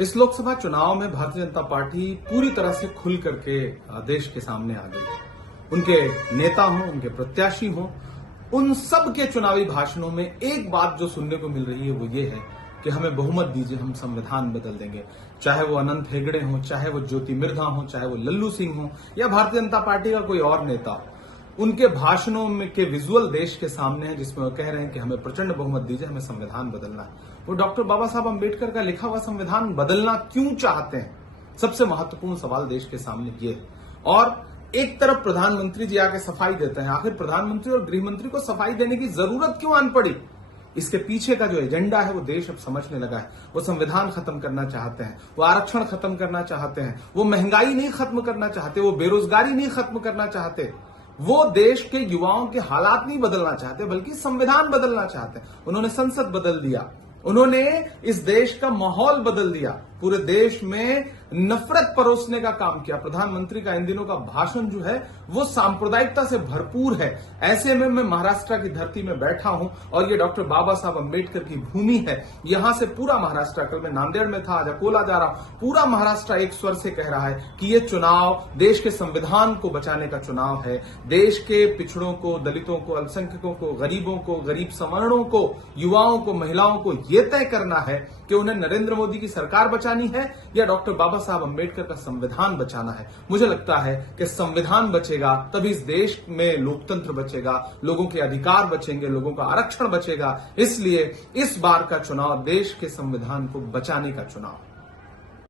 इस लोकसभा चुनाव में भारतीय जनता पार्टी पूरी तरह से खुल करके देश के सामने आ गई। उनके नेता हों, उनके प्रत्याशी हों, उन सब के चुनावी भाषणों में एक बात जो सुनने को मिल रही है वो ये है कि हमें बहुमत दीजिए, हम संविधान बदल देंगे। चाहे वो अनंत हेगड़े हों, चाहे वो ज्योति मिर्धा हों, चाहे वो लल्लू सिंह हों या भारतीय जनता पार्टी का कोई और नेता हो, उनके भाषणों में के विजुअल देश के सामने है जिसमें वो कह रहे हैं कि हमें प्रचंड बहुमत दीजिए, हमें संविधान बदलना है। वो डॉक्टर बाबा साहब अम्बेडकर का लिखा हुआ संविधान बदलना क्यों चाहते हैं? सबसे महत्वपूर्ण सवाल देश के सामने ये है। और एक तरफ प्रधानमंत्री जी आके सफाई देते हैं। आखिर प्रधानमंत्री और गृहमंत्री को सफाई देने की जरूरत क्यों आन पड़ी? इसके पीछे का जो एजेंडा है वो देश अब समझने लगा है। वो संविधान खत्म करना चाहते हैं, वो आरक्षण खत्म करना चाहते हैं, वो महंगाई नहीं खत्म करना चाहते, वो बेरोजगारी नहीं खत्म करना चाहते, वो देश के युवाओं के हालात नहीं बदलना चाहते बल्कि संविधान बदलना चाहते हैं। उन्होंने संसद बदल दिया, उन्होंने इस देश का माहौल बदल दिया, पूरे देश में नफरत परोसने का काम किया। प्रधानमंत्री का इन दिनों का भाषण जो है वो सांप्रदायिकता से भरपूर है। ऐसे में मैं महाराष्ट्र की धरती में बैठा हूं और ये डॉक्टर बाबा साहब अम्बेडकर की भूमि है। यहां से पूरा महाराष्ट्र, कल मैं नांदेड़ में था, आज अकोला जा रहा हूं, पूरा महाराष्ट्र एक स्वर से कह रहा है कि ये चुनाव देश के संविधान को बचाने का चुनाव है। देश के पिछड़ों को, दलितों को, अल्पसंख्यकों को, गरीबों को, गरीब सवर्णों को, युवाओं को, महिलाओं को ये तय करना है कि उन्हें नरेंद्र मोदी की सरकार बचानी है या डॉक्टर बाबा साहब अम्बेडकर का संविधान बचाना है। मुझे लगता है कि संविधान बचेगा तभी इस देश में लोकतंत्र बचेगा, लोगों के अधिकार बचेंगे, लोगों का आरक्षण बचेगा। इसलिए इस बार का चुनाव देश के संविधान को बचाने का चुनाव।